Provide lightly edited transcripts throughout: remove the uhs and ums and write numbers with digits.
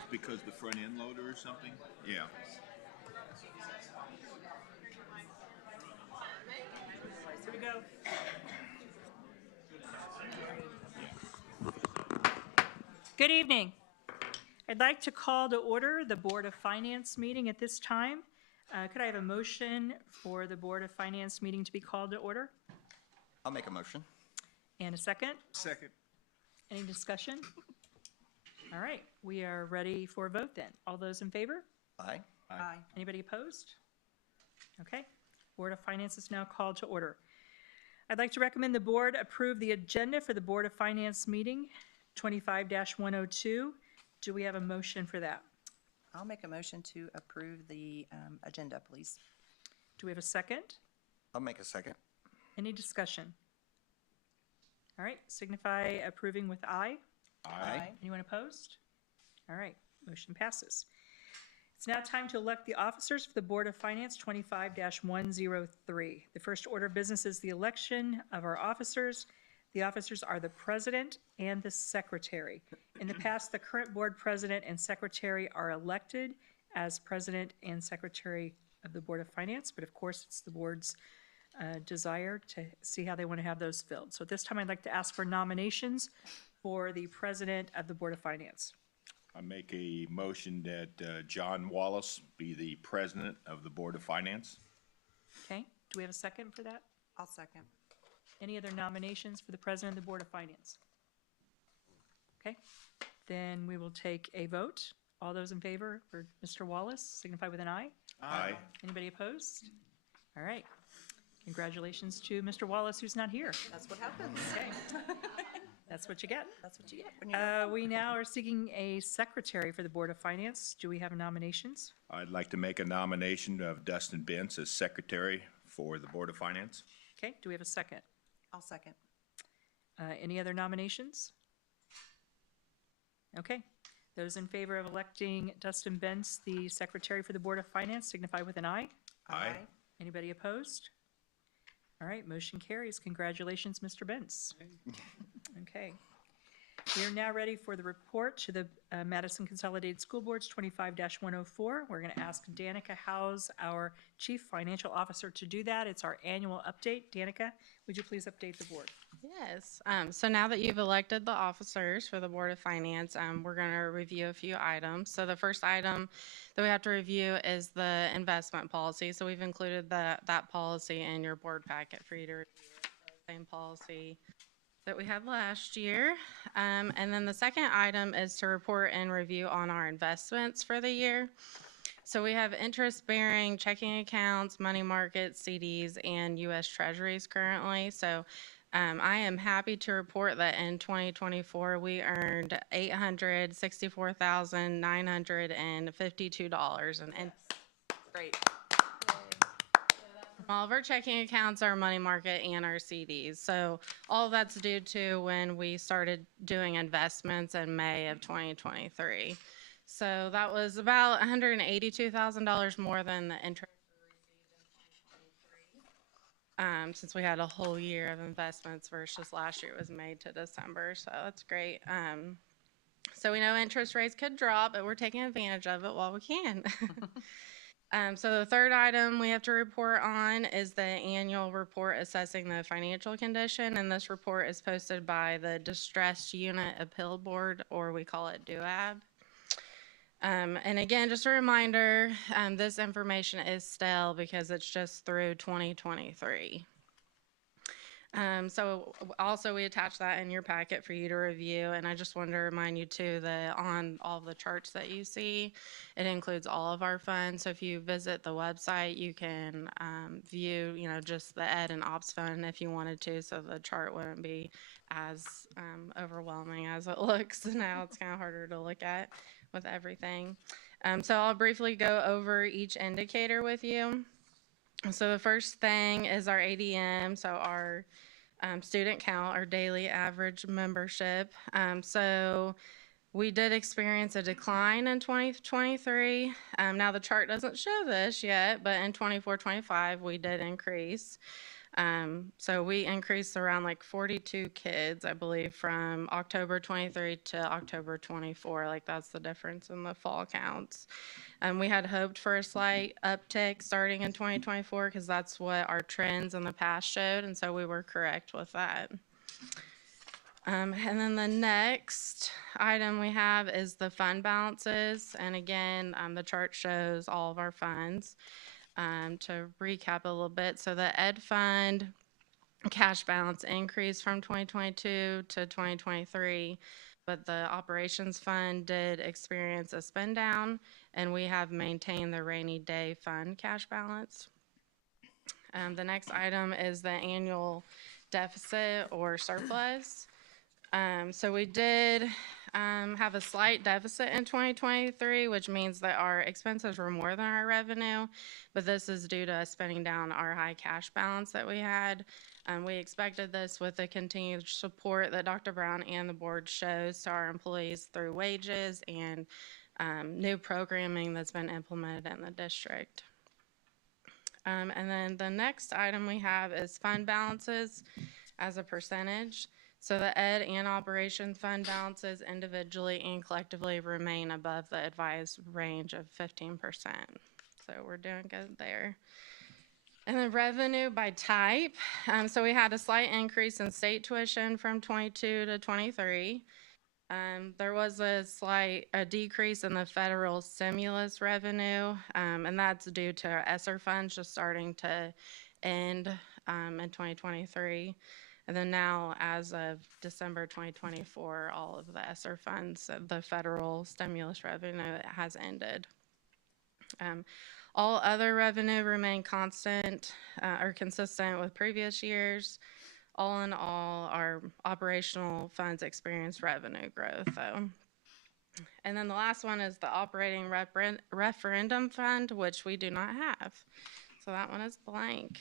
was because the front end loader or something? Yeah. Here we go. Good evening. I'd like to call to order the Board of Finance meeting at this time. Could I have a motion for the Board of Finance meeting to be called to order? I'll make a motion. And a second? Second. Any discussion? All right, we are ready for a vote then. All those in favor? Aye. Aye. Anybody opposed? Okay, Board of Finance is now called to order. I'd like to recommend the board approve the agenda for the Board of Finance meeting 25-102. Do we have a motion for that? I'll make a motion to approve the agenda, please. Do we have a second? I'll make a second. Any discussion? All right, signify approving with aye. Aye. Anyone opposed? All right, motion passes. It's now time to elect the officers for the Board of Finance 25-103. The first order of business is the election of our officers. The officers are the president and the secretary. In the past, the current board president and secretary are elected as president and secretary of the Board of Finance, but of course, it's the board's desire to see how they want to have those filled. So at this time, I'd like to ask for nominations for the president of the Board of Finance. I make a motion that John Wallace be the president of the Board of Finance. Okay, do we have a second for that? I'll second. Any other nominations for the president of the Board of Finance? Okay, then we will take a vote. All those in favor for Mr. Wallace signify with an aye. Aye. Anybody opposed? All right. Congratulations to Mr. Wallace, who's not here. That's what happens. Okay. That's what you get. That's what you get when you're We now are seeking a secretary for the Board of Finance. Do we have nominations? I'd like to make a nomination of Dustin Bentz as secretary for the Board of Finance. Okay, do we have a second? I'll second. Any other nominations? Okay. Those in favor of electing Dustin Bentz, the secretary for the Board of Finance, signify with an aye. Aye. Anybody opposed? All right, motion carries. Congratulations, Mr. Bentz. Okay. We are now ready for the report to the Madison Consolidated School Boards 25-104. We're going to ask Danica Howes, our Chief Financial Officer, to do that. It's our annual update. Danica, would you please update the board? Yes. So now that you've elected the officers for the Board of Finance, we're going to review a few items. So the first item that we have to review is the investment policy. So we've included that policy in your board packet for you to review. Same policy that we had last year. And then the second item is to report and review on our investments for the year. So we have interest-bearing checking accounts, money markets, CDs, and U.S. Treasuries currently. So I am happy to report that in 2024, we earned $864,952. And Great. all of our checking accounts, our money market, and our CDs. So all of that's due to when we started doing investments in May of 2023. So that was about $182,000 more than the interest we received in 2023, since we had a whole year of investments versus last year it was May to December. So that's great. So we know interest rates could drop, but we're taking advantage of it while we can. So the third item we have to report on is the annual report assessing the financial condition, and this report is posted by the Distressed Unit Appeal Board, or we call it DUAB. And again, just a reminder, this information is stale because it's just through 2023. So also we attached that in your packet for you to review, and I just wanted to remind you too that on all of the charts that you see, it includes all of our funds. So if you visit the website, you can view, just the Ed and Ops fund if you wanted to, so the chart wouldn't be as overwhelming as it looks now. It's kind of harder to look at with everything. So I'll briefly go over each indicator with you. So the first thing is our ADM, so our student count, our daily average membership. So we did experience a decline in 2023. Now the chart doesn't show this yet, but in 24-25 we did increase. So we increased around like 42 kids, I believe, from October 23 to October 24. Like that's the difference in the fall counts. We had hoped for a slight uptick starting in 2024 because that's what our trends in the past showed, and so we were correct with that. And then the next item we have is the fund balances. And again, the chart shows all of our funds. To recap a little bit, so the Ed Fund cash balance increased from 2022 to 2023, but the Operations Fund did experience a spend down, and we have maintained the Rainy Day Fund cash balance. The next item is the annual deficit or surplus. So we did have a slight deficit in 2023, which means that our expenses were more than our revenue, but this is due to us spending down our high cash balance that we had. We expected this with the continued support that Dr. Brown and the board shows to our employees through wages and new programming that's been implemented in the district. And then the next item we have is fund balances as a percentage. So the Ed and Operation Fund balances individually and collectively remain above the advised range of 15%. So we're doing good there. And then revenue by type. So we had a slight increase in state tuition from 22 to 23. There was a slight decrease in the federal stimulus revenue, and that's due to ESSER funds just starting to end in 2023. And then now, as of December 2024, all of the ESSER funds, the federal stimulus revenue has ended. All other revenue remained constant or consistent with previous years. All in all, our operational funds experienced revenue growth, though. And then the last one is the operating referendum fund, which we do not have. So that one is blank.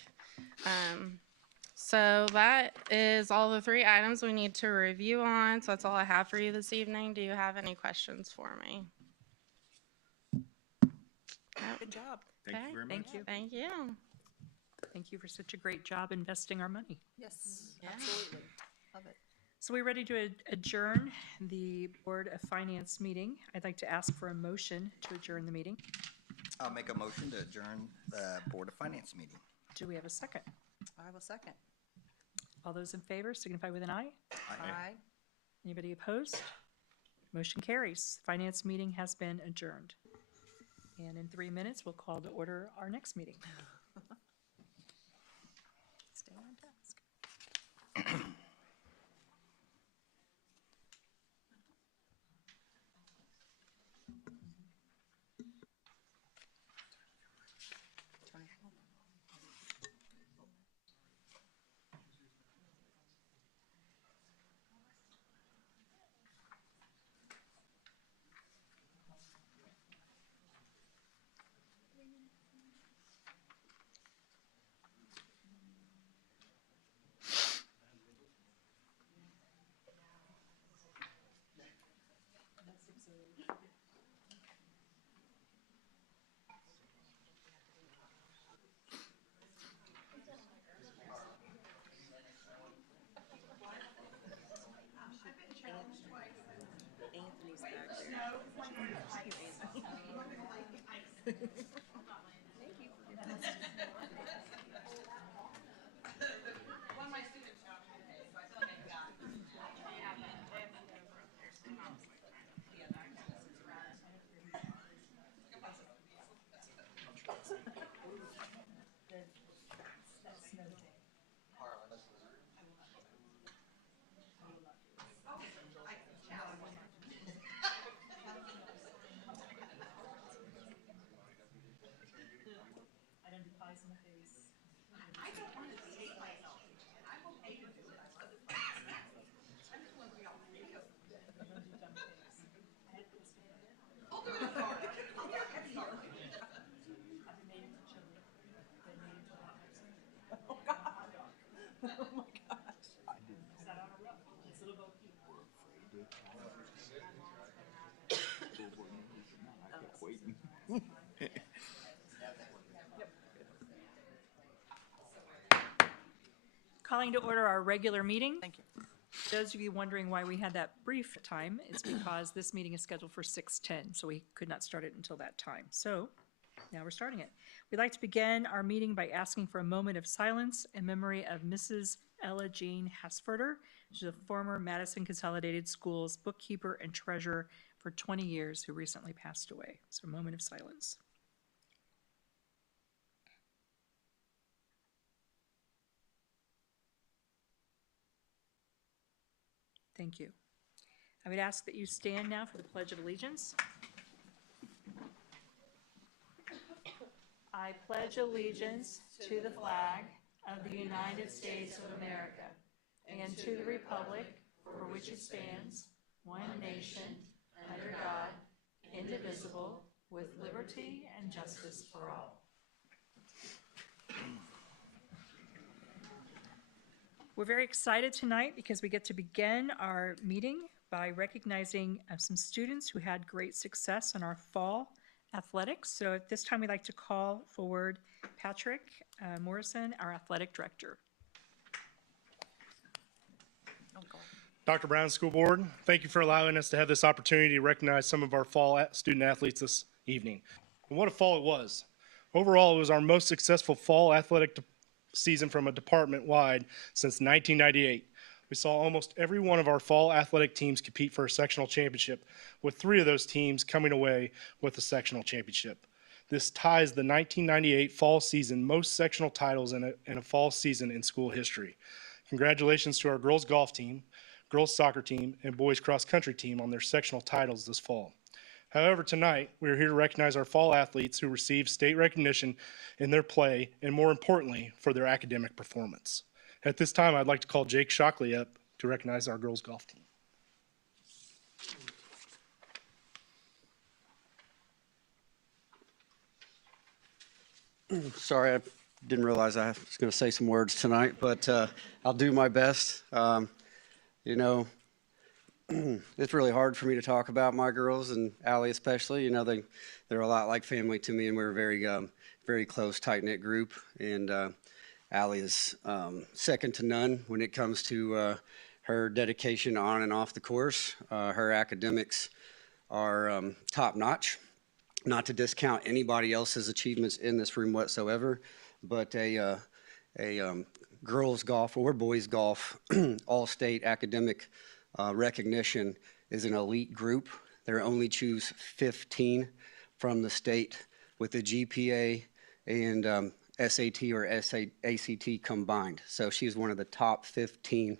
So that is all the three items we need to review on. So that's all I have for you this evening. Do you have any questions for me? Good job. Thank you very much. Thank you. Thank you. Thank you for such a great job investing our money. Yes, Yeah. absolutely. Love it. So we're ready to adjourn the Board of Finance meeting. I'd like to ask for a motion to adjourn the meeting. I'll make a motion to adjourn the Board of Finance meeting. Do we have a second? I will second. All those in favor signify with an aye. Aye. Anybody opposed? Motion carries. Finance meeting has been adjourned. And in 3 minutes, we'll call to order our next meeting. Stay on task. Anthony's back there. I don't do pies in the face. Calling to order our regular meeting. Thank you. Those of you wondering why we had that brief time, it's because this meeting is scheduled for 6:10, so we could not start it until that time. So now we're starting it. We'd like to begin our meeting by asking for a moment of silence in memory of Mrs. Ella Jean Hasfurter. She's a former Madison Consolidated Schools bookkeeper and treasurer for 20 years who recently passed away. So a moment of silence. Thank you. I would ask that you stand now for the Pledge of Allegiance. I pledge allegiance to the flag of the United States of America and to the republic for which it stands, one nation, under God, indivisible, with liberty and justice for all. We're very excited tonight because we get to begin our meeting by recognizing some students who had great success in our fall athletics. So at this time, we'd like to call forward Patrick Morrison, our athletic director. Dr. Brown, School Board, thank you for allowing us to have this opportunity to recognize some of our fall student athletes this evening. And what a fall it was. Overall, it was our most successful fall athletic season from a department-wide since 1998. We saw almost every one of our fall athletic teams compete for a sectional championship, with 3 of those teams coming away with the sectional championship. This ties the 1998 fall season most sectional titles in a fall season in school history. Congratulations to our girls golf team, girls soccer team, and boys cross country team on their sectional titles this fall. However, tonight, we are here to recognize our fall athletes who received state recognition in their play and, more importantly, for their academic performance. At this time, I'd like to call Jake Shockley up to recognize our girls golf team. Sorry, I didn't realize I was going to say some words tonight, but I'll do my best. You know, it's really hard for me to talk about my girls, and Allie especially. You know, they're a lot like family to me, and we're a very close, tight-knit group. And Allie is second to none when it comes to her dedication on and off the course. Her academics are top-notch. Not to discount anybody else's achievements in this room whatsoever, but a girls golf or boys golf all-state academic recognition is an elite group. They only choose 15 from the state with a GPA and SAT or ACT combined. So she's one of the top 15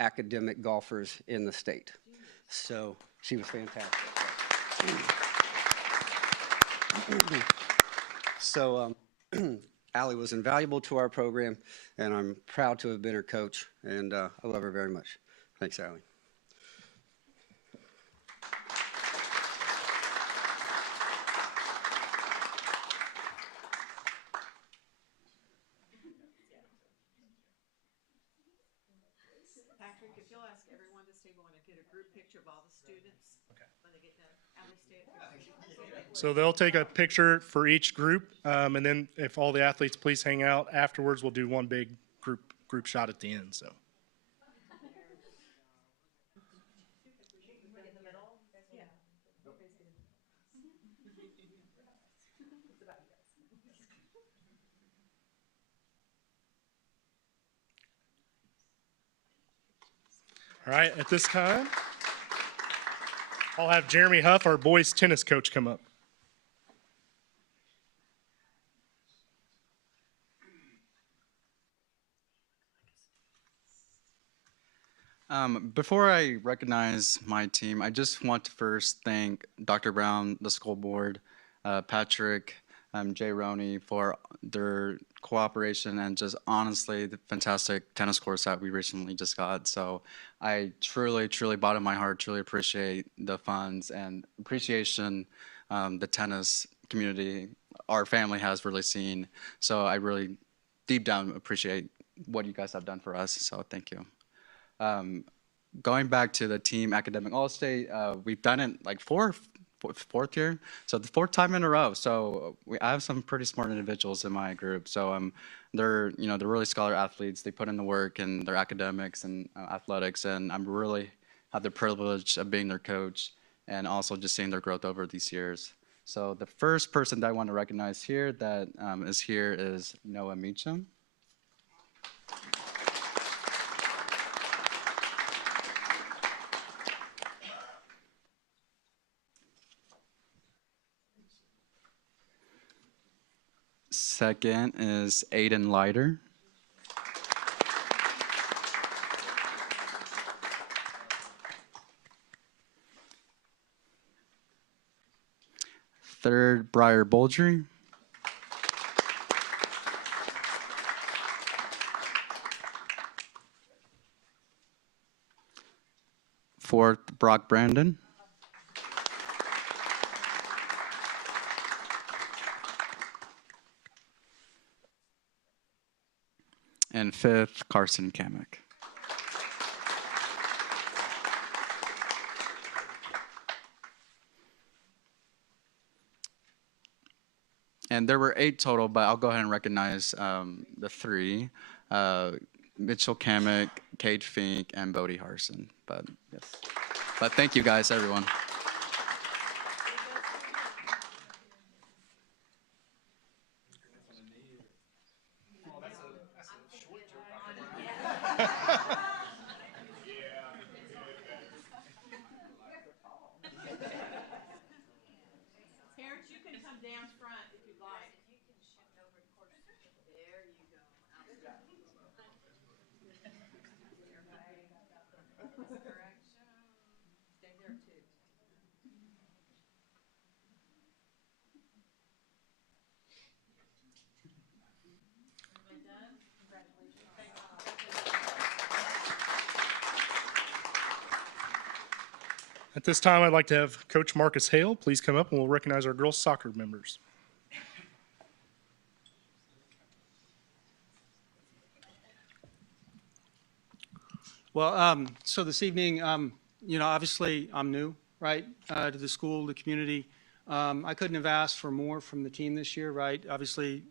academic golfers in the state. So she was fantastic. So Allie was invaluable to our program, and I'm proud to have been her coach, and I love her very much. Thanks, Allie. Patrick, if you'll ask everyone to stay, we want to get a group picture of all the students. Okay. When they get done. Allie, stay up. So they'll take a picture for each group, and then if all the athletes please hang out afterwards, we'll do one big group shot at the end. So. All right, at this time, I'll have Jeremy Huff, our boys tennis coach, come up. Before I recognize my team, I just want to first thank Dr. Brown, the school board, Patrick, Jay Roney for their cooperation and just honestly the fantastic tennis course that we recently just got. So I truly, bottom of my heart, truly appreciate the funds and appreciation the tennis community, our family has really seen. So I really deep down appreciate what you guys have done for us. So thank you. Going back to the team academic all-state, we've done it like four fourth year, so the fourth time in a row. So I have some pretty smart individuals in my group. So they're they're really scholar athletes. They put in the work in their academics and athletics, and I'm really have the privilege of being their coach and also just seeing their growth over these years. So the first person that I want to recognize here that is here is Noah Meacham. Second is Aiden Leiter. Third, Briar Boldry. Fourth, Brock Brandon. And fifth, Carson Kamek. And there were 8 total, but I'll go ahead and recognize the 3. Mitchell Kamek, Cade Fink, and Bodie Harson. But yes. But thank you guys, everyone. Parents, you can come down front if you'd like. If you can shift over to course. There you go. Correction. Stay there too. Everybody done? Congratulations. At this time, I'd like to have Coach Marcus Hale please come up and we'll recognize our girls soccer members. Well, so this evening, obviously I'm new, right, to the school, the community. I couldn't have asked for more from the team this year, right? Obviously,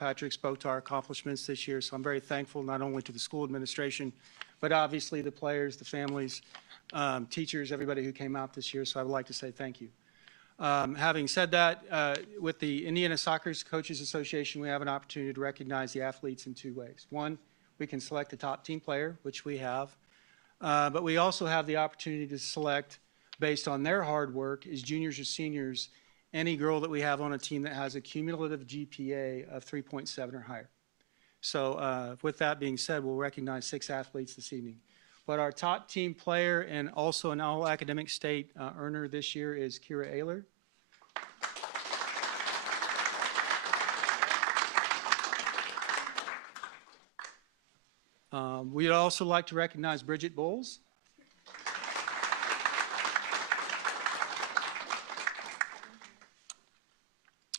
Patrick spoke to our accomplishments this year, so I'm very thankful not only to the school administration, but obviously the players, the families, teachers, everybody who came out this year, so I would like to say thank you. Having said that, with the Indiana Soccer Coaches Association, we have an opportunity to recognize the athletes in 2 ways. One, we can select a top team player, which we have, but we also have the opportunity to select, based on their hard work, as juniors or seniors, any girl that we have on a team that has a cumulative GPA of 3.7 or higher. So with that being said, we'll recognize 6 athletes this evening. But our top team player and also an all-academic state earner this year is Kira Ayler. We'd also like to recognize Bridget Bowles.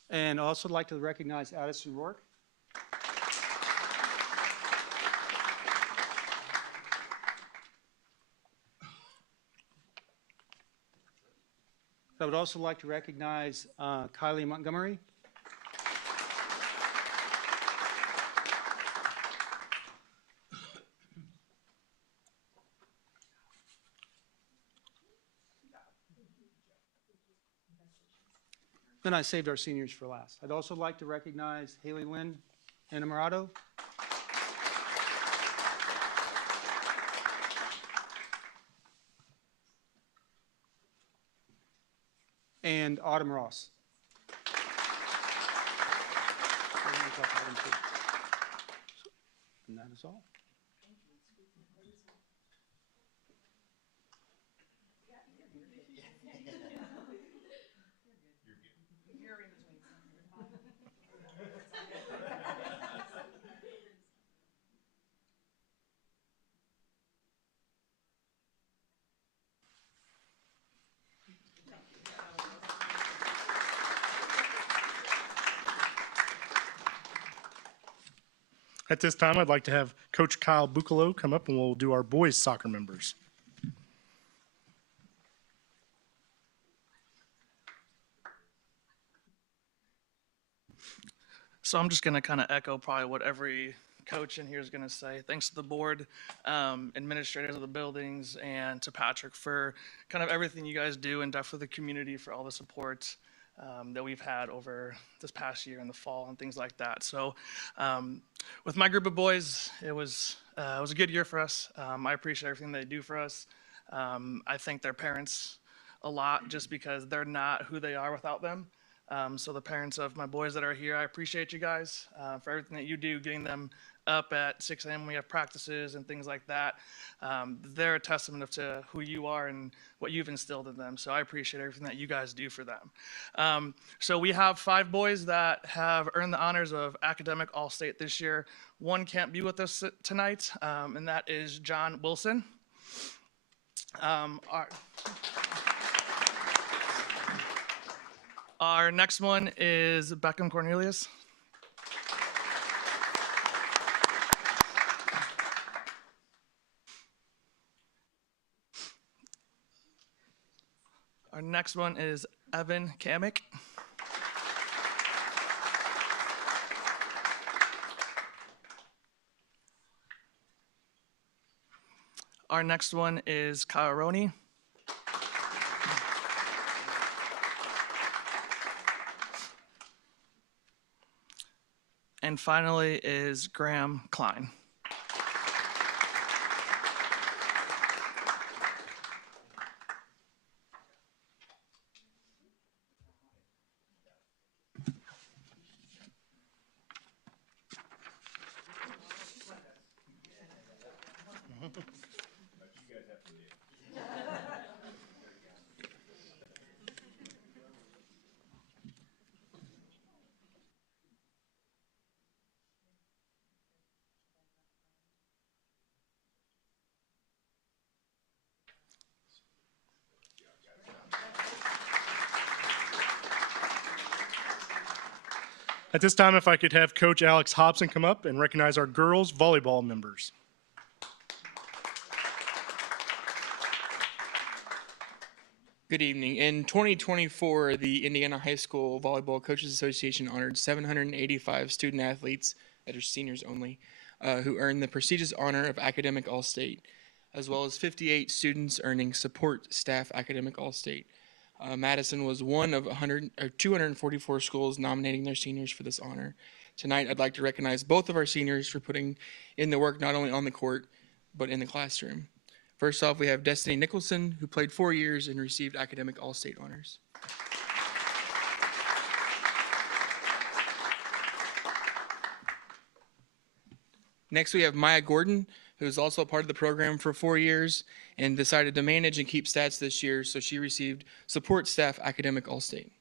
And also like to recognize Addison Rourke. I would also like to recognize Kylie Montgomery. Then I saved our seniors for last. I'd also like to recognize Haley Lynn Enamorado. And Autumn Ross. And that is all. At this time, I'd like to have Coach Kyle Bucalo come up and we'll do our boys soccer members. So I'm just going to kind of echo probably what every coach in here is going to say. Thanks to the board, administrators of the buildings, and to Patrick for kind of everything you guys do, and definitely the community for all the support that we've had over this past year in the fall and things like that. So with my group of boys, it was a good year for us. I appreciate everything they do for us. I thank their parents a lot just because they're not who they are without them. So the parents of my boys that are here, I appreciate you guys for everything that you do, getting them up at 6 a.m. when we have practices and things like that. They're a testament to who you are and what you've instilled in them. So I appreciate everything that you guys do for them. So we have 5 boys that have earned the honors of Academic All-State this year. One can't be with us tonight, and that is John Wilson. Our next one is Beckham Cornelius. Our next one is Evan Kamick. Our next one is Kyle Roney. And finally is Graham Klein. At this time, if I could have Coach Alex Hobson come up and recognize our girls volleyball members. Good evening. In 2024, the Indiana High School Volleyball Coaches Association honored 785 student athletes, that are seniors only, who earned the prestigious honor of Academic All-State, as well as 58 students earning Support Staff Academic All-State. Madison was one of 244 schools nominating their seniors for this honor. Tonight, I'd like to recognize both of our seniors for putting in the work not only on the court, but in the classroom. First off, we have Destiny Nicholson, who played 4 years and received Academic All-State honors. Next, we have Maya Gordon, who is also a part of the program for 4 years and decided to manage and keep stats this year, so she received Support Staff Academic All-State.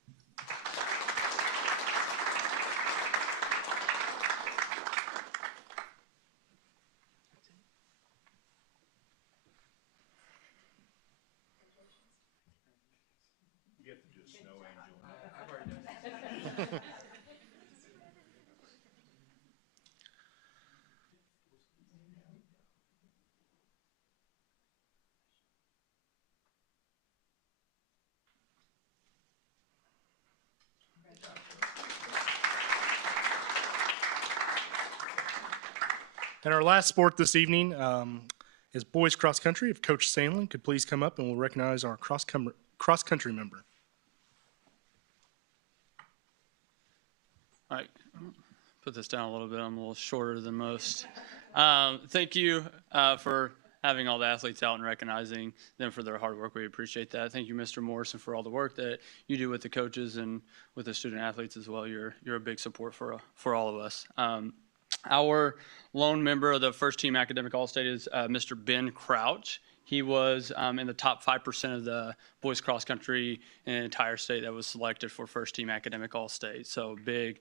You have to do a snow angel. And our last sport this evening is boys cross country. If Coach Sandlin could please come up and we'll recognize our cross country member. All right, put this down a little bit. I'm a little shorter than most. Thank you for having all the athletes out and recognizing them for their hard work. We appreciate that. Thank you, Mr. Morrison, for all the work that you do with the coaches and with the student athletes as well. You're a big support for all of us. Our lone member of the first team Academic All-State is Mr. Ben Crouch. He was in the top 5% of the boys cross country in the entire state that was selected for first team Academic All-State. So big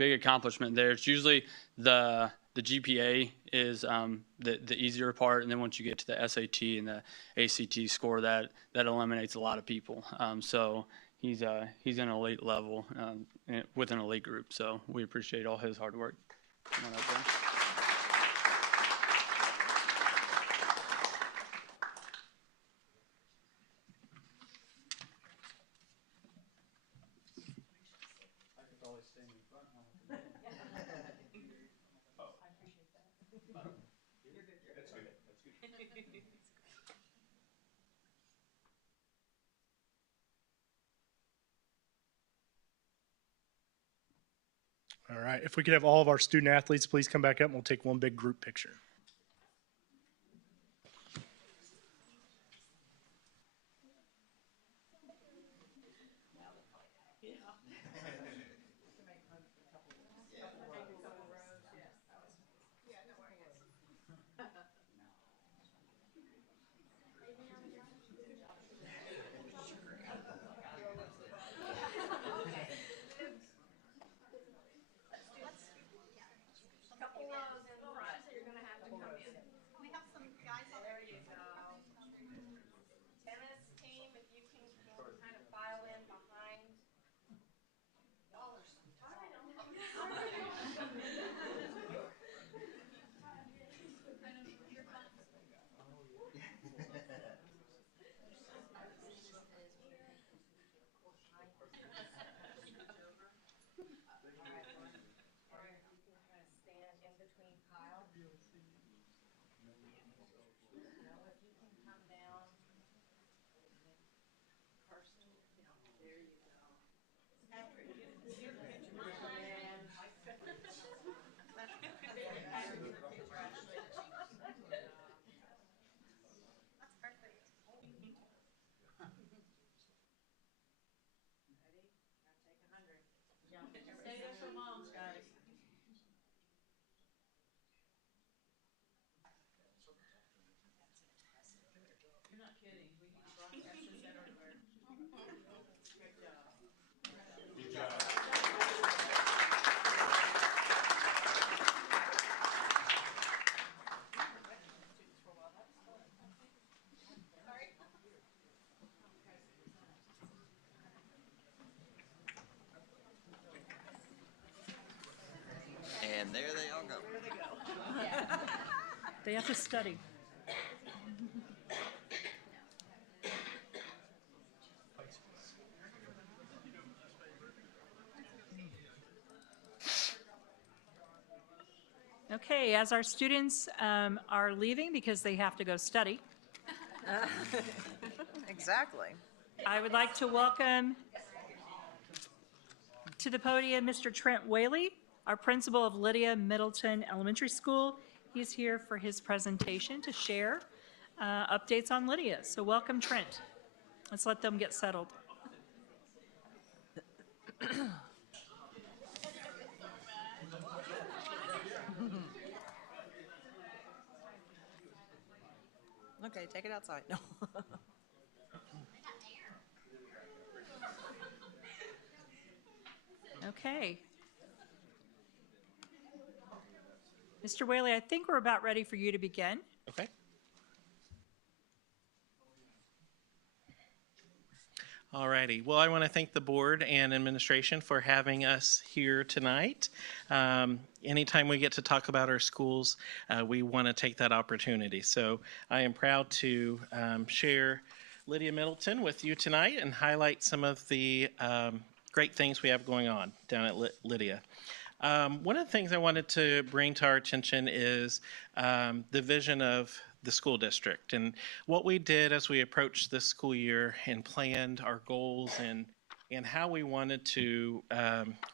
accomplishment there. It's usually the GPA is the easier part, and then once you get to the SAT and the ACT score, that eliminates a lot of people. So he's an elite level with an elite group. So we appreciate all his hard work. Come on up, Ben. All right, if we could have all of our student athletes please come back up and we'll take one big group picture. Couple rows in front. You're gonna have to come in. We have some guys on there. There you go. Tennis team, if you can kind of file in behind. Y'all are so stand in between Kyle. No, if you can come down. Carson, there you go. Patrick, get your picture, man. That's perfect. Ready? Now take 100. Stay there for moms, guys. You're not kidding. We broadcast this everywhere. Great job. Good job. And there they all go. There they go. They have to study. Okay, as our students are leaving because they have to go study, Exactly. I would like to welcome to the podium Mr. Trent Whaley, our principal of Lydia Middleton Elementary School. He's here for his presentation to share updates on Lydia. So welcome, Trent. Let's let them get settled. Okay, take it outside. No. Okay. Mr. Whaley, I think we're about ready for you to begin. Okay. All righty. Well, I want to thank the board and administration for having us here tonight. Anytime we get to talk about our schools, we want to take that opportunity. So I am proud to share Lydia Middleton with you tonight and highlight some of the great things we have going on down at Lydia. One of the things I wanted to bring to our attention is the vision of the school district and what we did as we approached this school year and planned our goals and how we wanted to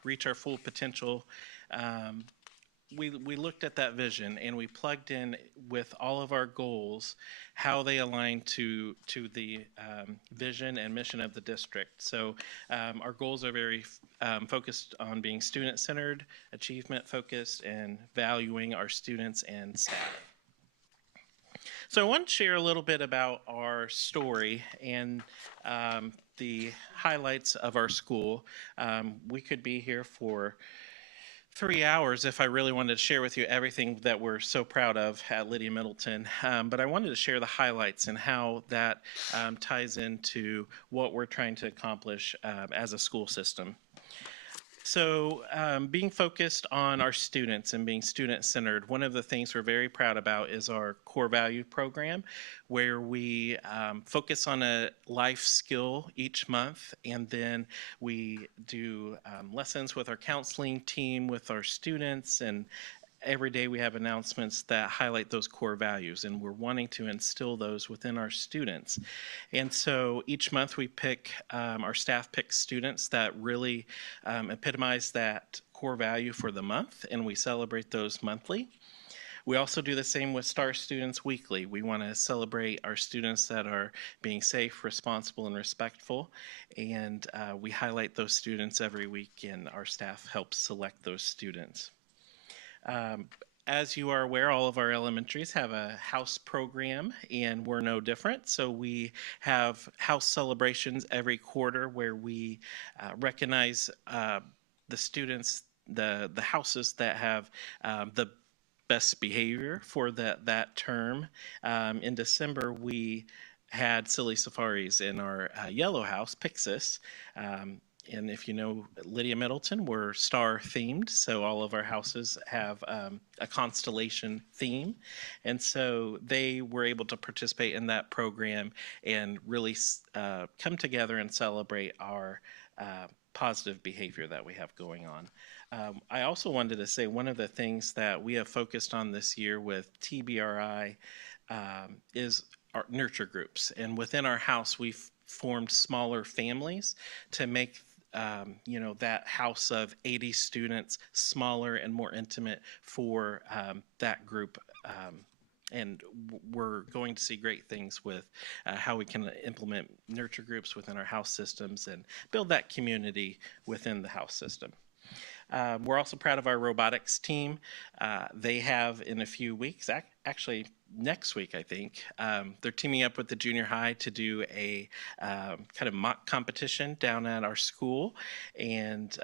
reach our full potential. We looked at that vision and we plugged in with all of our goals, how they align to the vision and mission of the district. So our goals are very focused on being student-centered, achievement-focused, and valuing our students and staff. So I want to share a little bit about our story and the highlights of our school. We could be here for 3 hours if I really wanted to share with you everything that we're so proud of at Lydia Middleton. But I wanted to share the highlights and how that ties into what we're trying to accomplish as a school system. So being focused on our students and being student-centered, one of the things we're very proud about is our core value program, where we focus on a life skill each month, and then we do lessons with our counseling team, with our students, and every day we have announcements that highlight those core values, and we're wanting to instill those within our students. And so each month we pick, our staff picks students that really epitomize that core value for the month, and we celebrate those monthly. We also do the same with STAR students weekly. We want to celebrate our students that are being safe, responsible, and respectful, and we highlight those students every week, and our staff helps select those students. As you are aware, all of our elementaries have a house program, and we're no different. So we have house celebrations every quarter where we recognize the students, the houses that have the best behavior for that term. In December, we had Silly Safaris in our yellow house, Pixis. And if you know Lydia Middleton, we're star themed, so all of our houses have a constellation theme. And so they were able to participate in that program and really come together and celebrate our positive behavior that we have going on. I also wanted to say one of the things that we have focused on this year with TBRI is our nurture groups. And within our house, we've formed smaller families to make that house of 80 students smaller and more intimate for that group. And we're going to see great things with how we can implement nurture groups within our house systems and build that community within the house system. We're also proud of our robotics team. They have in a few weeks, actually next week, I think, they're teaming up with the junior high to do a kind of mock competition down at our school. And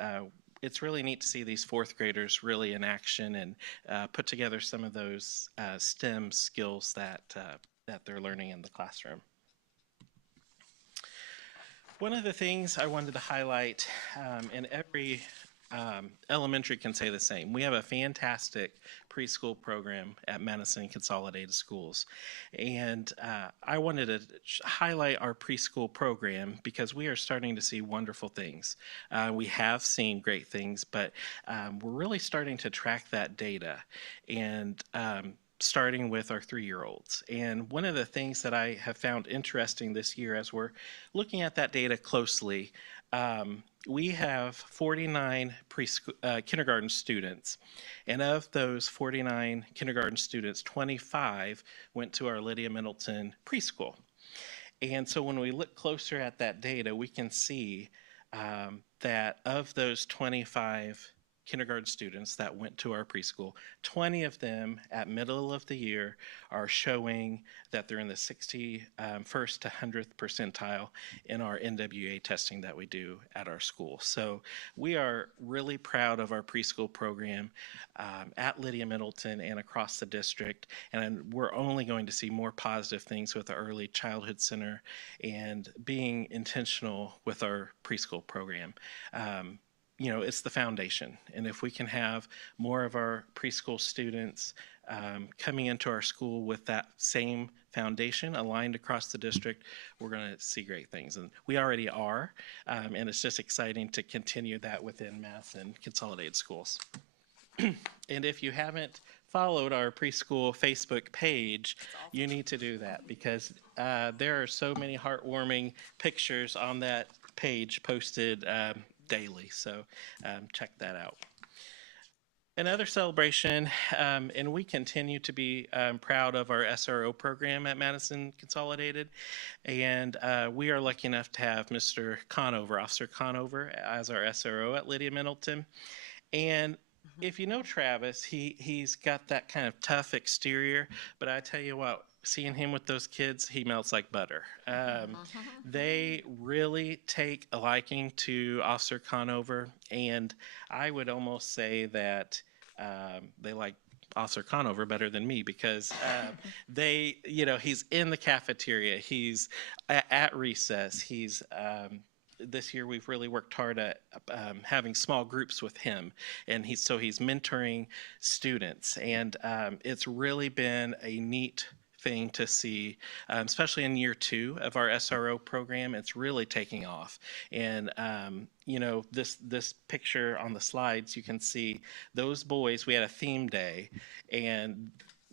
it's really neat to see these fourth graders really in action and put together some of those STEM skills that they're learning in the classroom. One of the things I wanted to highlight, and every elementary can say the same. We have a fantastic preschool program at Madison Consolidated Schools. And I wanted to highlight our preschool program because we are starting to see wonderful things. We have seen great things, but we're really starting to track that data. And starting with our 3-year-olds. And one of the things that I have found interesting this year as we're looking at that data closely, we have 49 kindergarten students, and of those 49 kindergarten students, 25 went to our Lydia Middleton preschool. And so when we look closer at that data, we can see that of those 25 kindergarten students that went to our preschool, 20 of them at middle of the year are showing that they're in the 61st to 100th percentile in our NWA testing that we do at our school. So we are really proud of our preschool program at Lydia Middleton and across the district, and we're only going to see more positive things with the Early Childhood Center and being intentional with our preschool program. It's the foundation. And if we can have more of our preschool students coming into our school with that same foundation aligned across the district, we're going to see great things. And we already are. And it's just exciting to continue that within Madison Consolidated Schools. And if you haven't followed our preschool Facebook page, you need to do that because there are so many heartwarming pictures on that page posted daily, so check that out. Another celebration, and we continue to be proud of our SRO program at Madison Consolidated, and we are lucky enough to have Mr. Conover, Officer Conover, as our SRO at Lydia Middleton. And if you know Travis, he's got that kind of tough exterior, but I tell you what, seeing him with those kids, he melts like butter. They really take a liking to Officer Conover, and I would almost say that they like Officer Conover better than me because he's in the cafeteria, he's at recess, he's this year we've really worked hard at having small groups with him, and he's mentoring students, and it's really been a neat thing to see, especially in year 2 of our SRO program. It's really taking off. And, this picture on the slides, you can see those boys, we had a theme day, and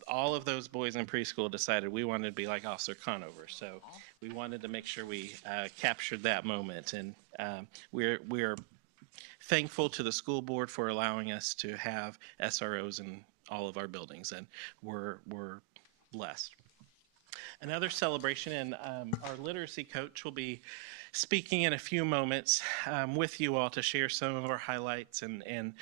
all of those boys in preschool decided we wanted to be like Officer Conover. So we wanted to make sure we captured that moment. And we're thankful to the school board for allowing us to have SROs in all of our buildings, and we're blessed. Another celebration, and our literacy coach will be speaking in a few moments with you all to share some of our highlights and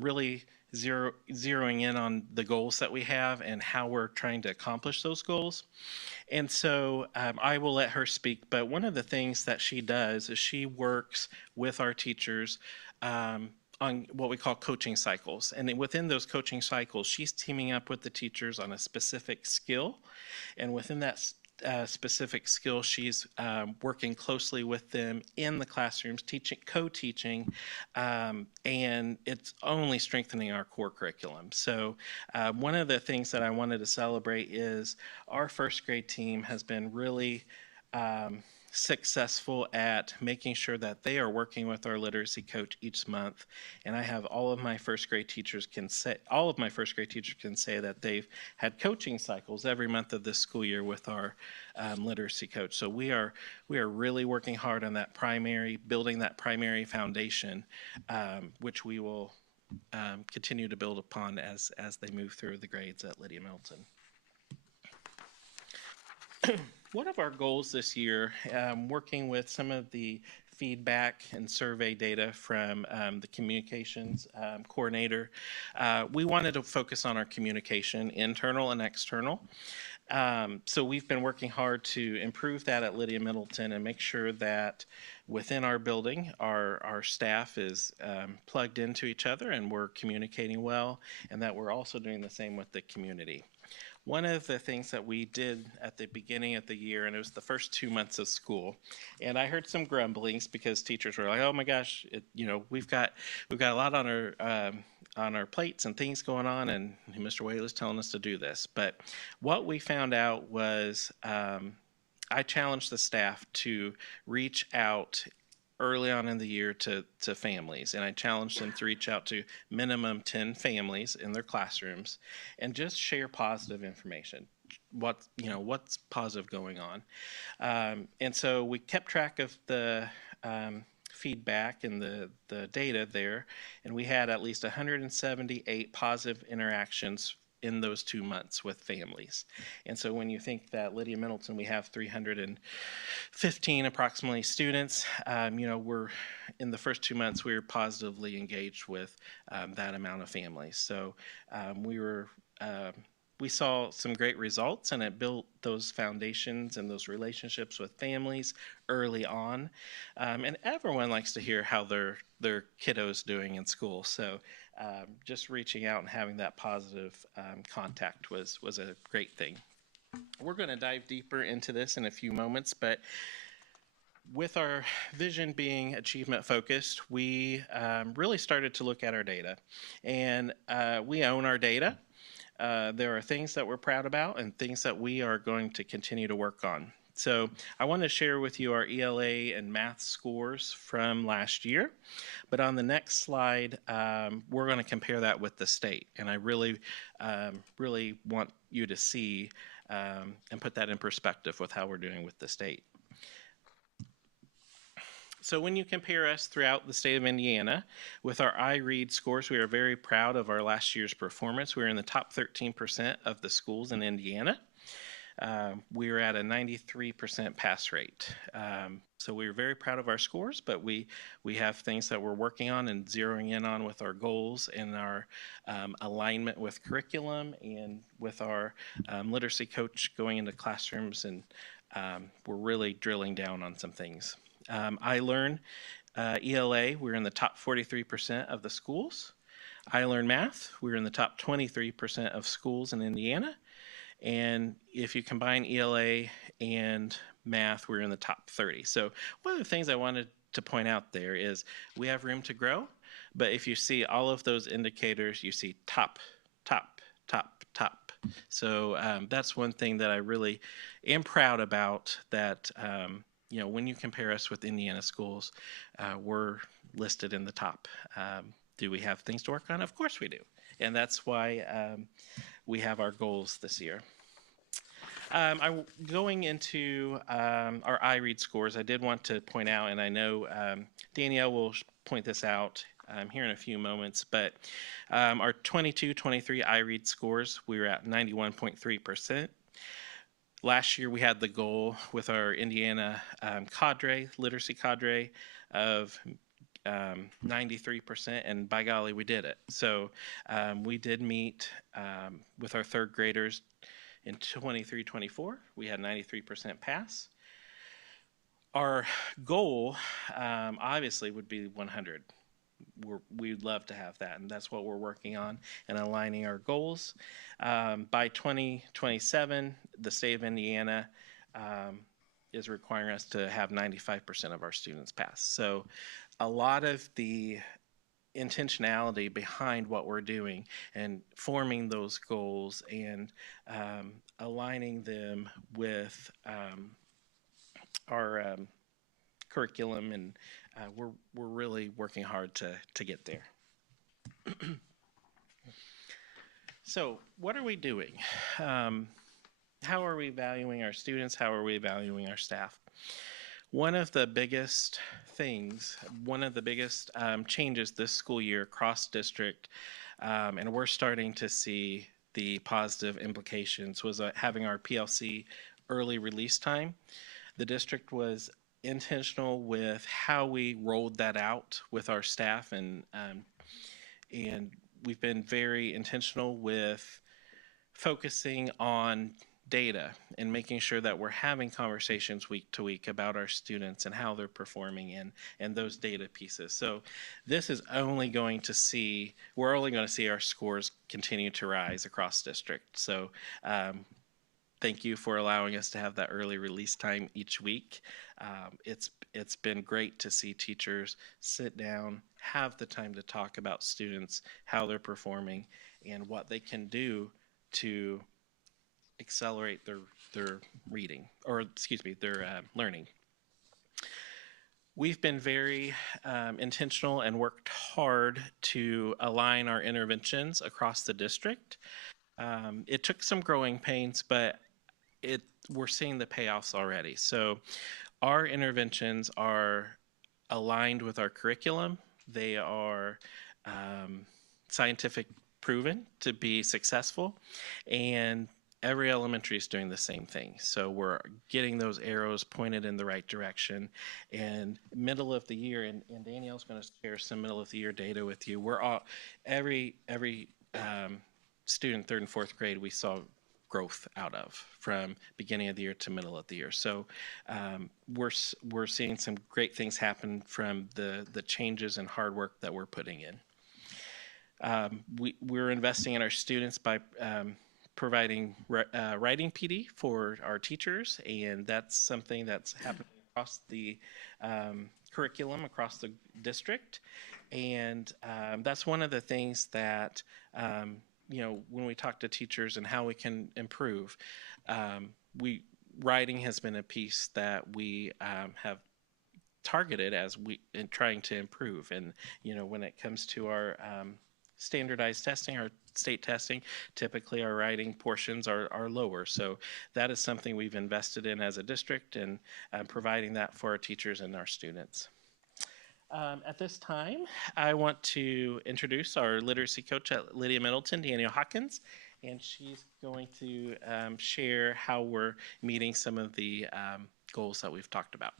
really zeroing in on the goals that we have and how we're trying to accomplish those goals. And so I will let her speak, but one of the things that she does is she works with our teachers on what we call coaching cycles. And within those coaching cycles, she's teaming up with the teachers on a specific skill. And within that specific skill, she's working closely with them in the classrooms, co-teaching, and it's only strengthening our core curriculum. So one of the things that I wanted to celebrate is our first grade team has been really successful at making sure that they are working with our literacy coach each month. And I have all of my first grade teachers can say that they've had coaching cycles every month of this school year with our literacy coach. So we are really working hard on that building that primary foundation, which we will continue to build upon as they move through the grades at Lydia Milton. One of our goals this year, working with some of the feedback and survey data from the communications coordinator, we wanted to focus on our communication, internal and external. So we've been working hard to improve that at Lydia Middleton and make sure that within our building, our staff is plugged into each other and we're communicating well, and that we're also doing the same with the community. One of the things that we did at the beginning of the year, and it was the first 2 months of school, and I heard some grumblings because teachers were like, "Oh my gosh, we've got a lot on our plates and things going on, and Mr. Whaley's telling us to do this." But what we found out was I challenged the staff to reach out early on in the year to families, and I challenged them to reach out to minimum 10 families in their classrooms and just share positive information. What's positive going on, and so we kept track of the feedback and the data there, and we had at least 178 positive interactions in those 2 months with families. And so when you think that Lydia Middleton, we have 315 approximately students, we're in the first 2 months, we were positively engaged with that amount of families. So we saw some great results, and it built those foundations and those relationships with families early on. And everyone likes to hear how their kiddo's doing in school. So just reaching out and having that positive contact was a great thing. We're going to dive deeper into this in a few moments, but with our vision being achievement focused, we really started to look at our data, and we own our data. There are things that we're proud about and things that we are going to continue to work on. So I want to share with you our ELA and math scores from last year. But on the next slide, we're going to compare that with the state. And I really want you to see and put that in perspective with how we're doing with the state. So when you compare us throughout the state of Indiana with our iRead scores, we are very proud of our last year's performance. We were in the top 13% of the schools in Indiana. We were at a 93% pass rate. So we were very proud of our scores, but we have things that we're working on and zeroing in on with our goals and our alignment with curriculum and with our literacy coach going into classrooms, and we're really drilling down on some things. iLearn ELA, we're in the top 43% of the schools. iLearn Math, we're in the top 23% of schools in Indiana. And if you combine ELA and math, we're in the top 30. So one of the things I wanted to point out there is we have room to grow, but if you see all of those indicators, you see top, top, top, top. So that's one thing that I really am proud about, that when you compare us with Indiana schools, we're listed in the top. Do we have things to work on? Of course we do. And that's why we have our goals this year. Going into our iRead scores, I did want to point out, and I know Danielle will point this out here in a few moments, but our 22-23 iRead scores, we were at 91.3%. Last year, we had the goal with our Indiana literacy cadre of 93%, and by golly, we did it. So we did meet with our third graders in 23-24. We had 93% pass. Our goal, obviously, would be 100. We'd love to have that, and that's what we're working on and aligning our goals. By 2027, the state of Indiana is requiring us to have 95% of our students pass. So a lot of the intentionality behind what we're doing and forming those goals and aligning them with our curriculum, and we're really working hard to get there. So what are we doing? How are we valuing our students? How are we valuing our staff? One of the biggest things, one of the biggest changes this school year across district, and we're starting to see the positive implications, was having our PLC early release time. The district was intentional with how we rolled that out with our staff, and we've been very intentional with focusing on data and making sure that we're having conversations week to week about our students and how they're performing and those data pieces. So this is only going to see, we're only going to see our scores continue to rise across district. So thank you for allowing us to have that early release time each week. It's been great to see teachers sit down, have the time to talk about students, how they're performing, and what they can do to accelerate their reading, or excuse me, their learning. We've been very intentional and worked hard to align our interventions across the district. It took some growing pains, but we're seeing the payoffs already. So our interventions are aligned with our curriculum. They are scientific proven to be successful, and every elementary is doing the same thing. So we're getting those arrows pointed in the right direction. And middle of the year, and Danielle's going to share some middle of the year data with you. We're all, every student, 3rd and 4th grade, we saw growth out of from beginning of the year to middle of the year. So we're seeing some great things happen from the changes and hard work that we're putting in. We're investing in our students by providing writing PD for our teachers, and that's something that's happening across the curriculum across the district. And that's one of the things that when we talk to teachers and how we can improve, writing has been a piece that we have targeted as in trying to improve. And when it comes to our standardized testing, our state testing, typically our writing portions are lower. So that is something we've invested in as a district, and providing that for our teachers and our students. At this time, I want to introduce our literacy coach at Lydia Middleton, Danielle Hawkins, and she's going to share how we're meeting some of the goals that we've talked about.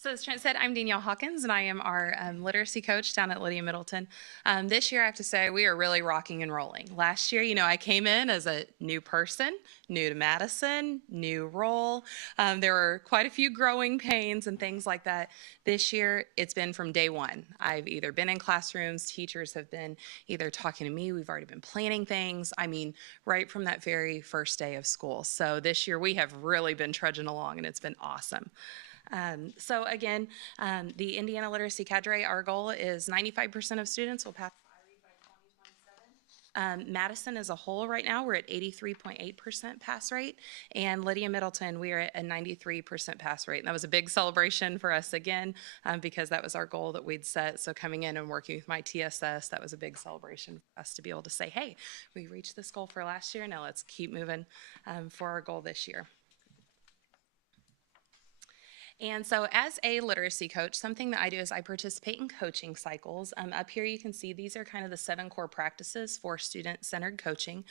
So as Trent said, I'm Danielle Hawkins, and I am our literacy coach down at Lydia Middleton. This year, I have to say, we are really rocking and rolling. Last year, I came in as a new person, new to Madison, new role. There were quite a few growing pains and things like that. This year, it's been from day one. I've either been in classrooms, teachers have been either talking to me, we've already been planning things. I mean, right from that very first day of school. So this year, we have really been trudging along, and it's been awesome. So again, the Indiana Literacy Cadre, our goal is 95% of students will pass iRead by Madison as a whole right now, we're at 83.8% pass rate, and Lydia Middleton, we are at a 93% pass rate. And that was a big celebration for us again, because that was our goal that we'd set. So coming in and working with my TSS, that was a big celebration for us to be able to say, hey, we reached this goal for last year, now let's keep moving for our goal this year. And so as a literacy coach, something that I do is I participate in coaching cycles. Up here you can see these are kind of the 7 core practices for student-centered coaching.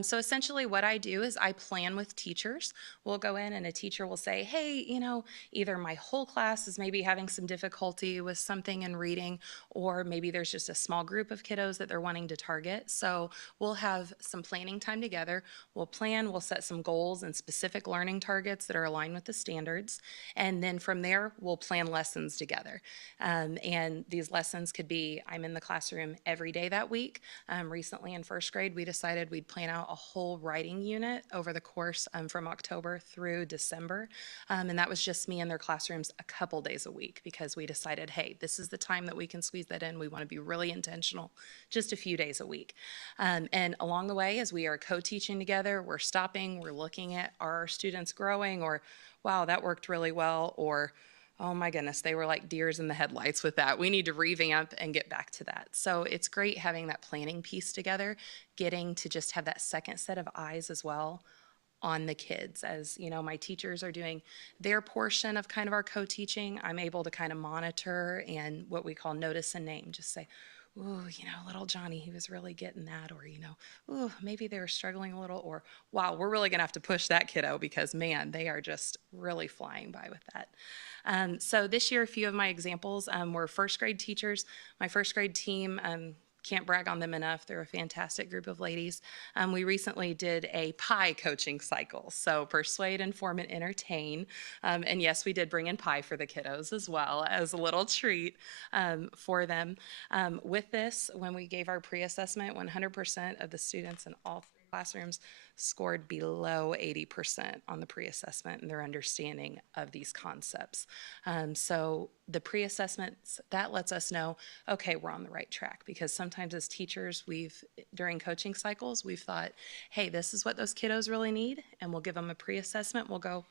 So essentially what I do is I plan with teachers. We'll go in and a teacher will say, hey, you know, either my whole class is maybe having some difficulty with something in reading, or maybe there's just a small group of kiddos that they're wanting to target. So we'll have some planning time together. We'll plan, we'll set some goals and specific learning targets that are aligned with the standards. And then from there, we'll plan lessons together. And these lessons could be, I'm in the classroom every day that week. Recently in first grade, we decided we'd plan out a whole writing unit over the course from October through December. And that was just me in their classrooms a couple days a week because we decided, hey, this is the time that we can squeeze that in. We want to be really intentional, just a few days a week. And along the way, as we are co-teaching together, we're stopping, we're looking at, are our students growing, or wow, that worked really well, or oh my goodness, they were like deers in the headlights with that. We need to revamp and get back to that. So it's great having that planning piece together, getting to just have that second set of eyes as well on the kids. As you know, my teachers are doing their portion of kind of our co-teaching. I'm able to kind of monitor and what we call notice and name, just say, ooh, you know, little Johnny, he was really getting that, or, you know, ooh, maybe they were struggling a little, or wow, we're really gonna have to push that kiddo because man, they are just really flying by with that. So this year, a few of my examples were first grade teachers. My first grade team, can't brag on them enough. They're a fantastic group of ladies. We recently did a pie coaching cycle. So persuade, inform, and entertain. And yes, we did bring in pie for the kiddos as well as a little treat for them. With this, when we gave our pre-assessment, 100% of the students in all 3 classrooms scored below 80% on the pre-assessment and their understanding of these concepts. So the pre-assessments, that lets us know, okay, we're on the right track, because sometimes as teachers, during coaching cycles, we've thought, hey, this is what those kiddos really need, and we'll give them a pre-assessment. We'll go,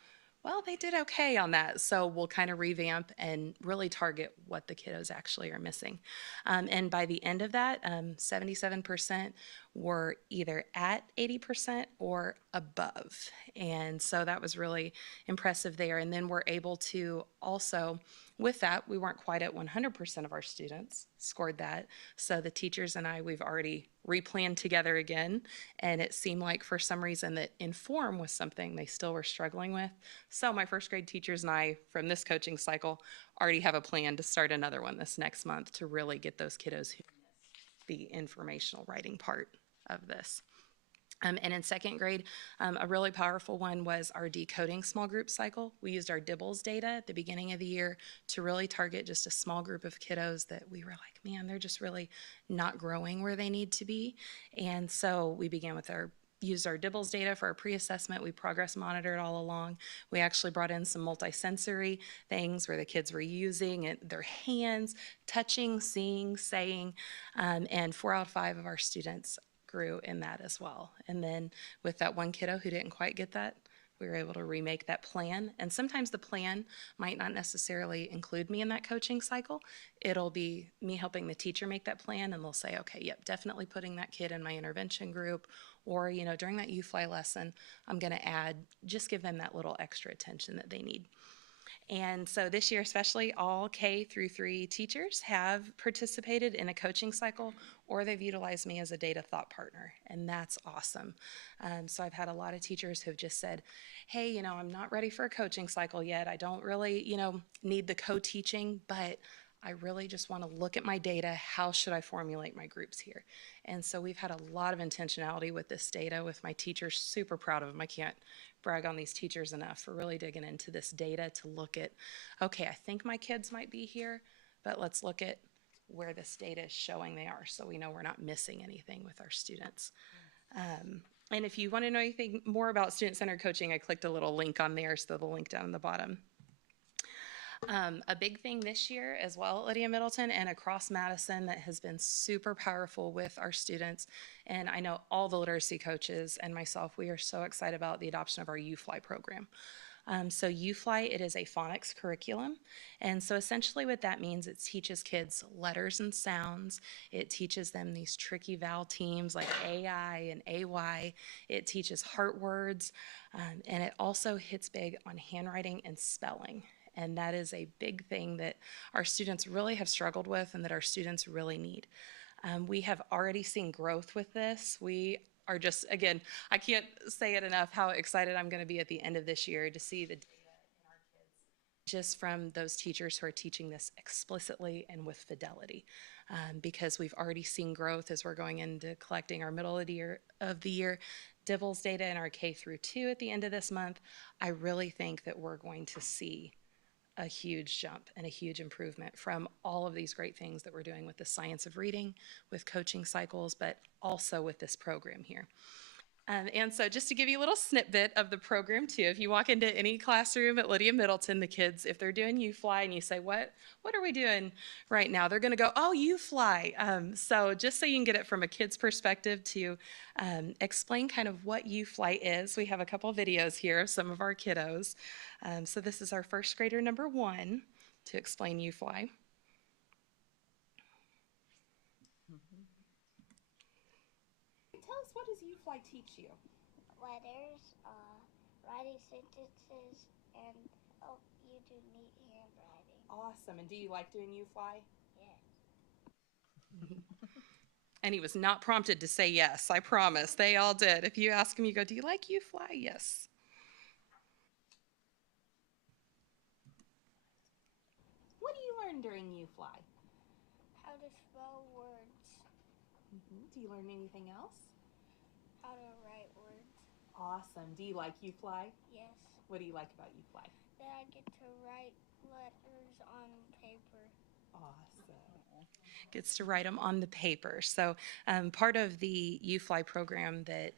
well, they did okay on that. So we'll kind of revamp and really target what the kiddos actually are missing. And by the end of that, 77% were either at 80% or above. And so that was really impressive there. And then we're able to also, with that, we weren't quite at 100% of our students scored that. So the teachers and I, we've already replanned together again. And it seemed like for some reason that inform was something they still were struggling with. So my first grade teachers and I, from this coaching cycle, already have a plan to start another one this next month to really get those kiddos who missed the informational writing part of this. And in second grade, a really powerful one was our decoding small group cycle. We used our Dibbles data at the beginning of the year to really target just a small group of kiddos that we were like, man, they're just really not growing where they need to be. And so we began with used our Dibbles data for our pre-assessment. We progress monitored all along. We actually brought in some multisensory things where the kids were using their hands, touching, seeing, saying, and 4 out of 5 of our students grew in that as well. And then with that one kiddo who didn't quite get that, we were able to remake that plan. And sometimes the plan might not necessarily include me in that coaching cycle. It'll be me helping the teacher make that plan, and they'll say, okay, yep, definitely putting that kid in my intervention group, or, you know, during that U-Fly lesson, I'm gonna just give them that little extra attention that they need. And so this year especially, all K through 3 teachers have participated in a coaching cycle, or they've utilized me as a data thought partner, and that's awesome. So I've had a lot of teachers who've just said, hey, you know, I'm not ready for a coaching cycle yet. I don't really, you know, need the co-teaching, but I really just want to look at my data. How should I formulate my groups here? And so we've had a lot of intentionality with this data with my teachers. Super proud of them. I can't brag on these teachers enough for really digging into this data to look at, okay, I think my kids might be here, but let's look at where this data is showing they are, so we know we're not missing anything with our students. And if you want to know anything more about student-centered coaching, I clicked a little link on there, so the link down in the bottom. A big thing this year as well at Lydia Middleton and across Madison that has been super powerful with our students And I know all the literacy coaches and myself, we are so excited about the adoption of our UFly program. So UFly, it is a phonics curriculum. And so essentially what that means, it teaches kids letters and sounds. It teaches them these tricky vowel teams like AI and AY. It teaches heart words. And it also hits big on handwriting and spelling. And that is a big thing that our students really have struggled with and that our students really need. We have already seen growth with this. We are just, again, I can't say it enough how excited I'm going to be at the end of this year to see the data in our kids, just from those teachers who are teaching this explicitly and with fidelity. Because we've already seen growth as we're going into collecting our middle of the year DIBELS data in our K through 2 at the end of this month. I really think that we're going to see a huge jump and a huge improvement from all of these great things that we're doing with the science of reading, with coaching cycles, but also with this program here. And so just to give you a little snippet of the program too, if you walk into any classroom at Lydia Middleton, the kids, if they're doing UFly and you say, what are we doing right now? They're gonna go, oh, UFly. So just so you can get it from a kid's perspective to explain kind of what UFly is, we have a couple videos here of some of our kiddos. So this is our first grader number 1 to explain UFly. Tell us, what does UFly teach you? Letters, writing sentences, and you do neat handwriting. Awesome. And do you like doing UFly? Yes. And he was not prompted to say yes, I promise. They all did. If you ask him, you go, do you like UFly? Yes. What do you learn during UFly? How to spell words. Do you learn anything else? How to write words. Awesome. Do you like UFly? Yes. What do you like about UFly? That I get to write letters on paper. Awesome. Gets to write them on the paper. So part of the UFly program that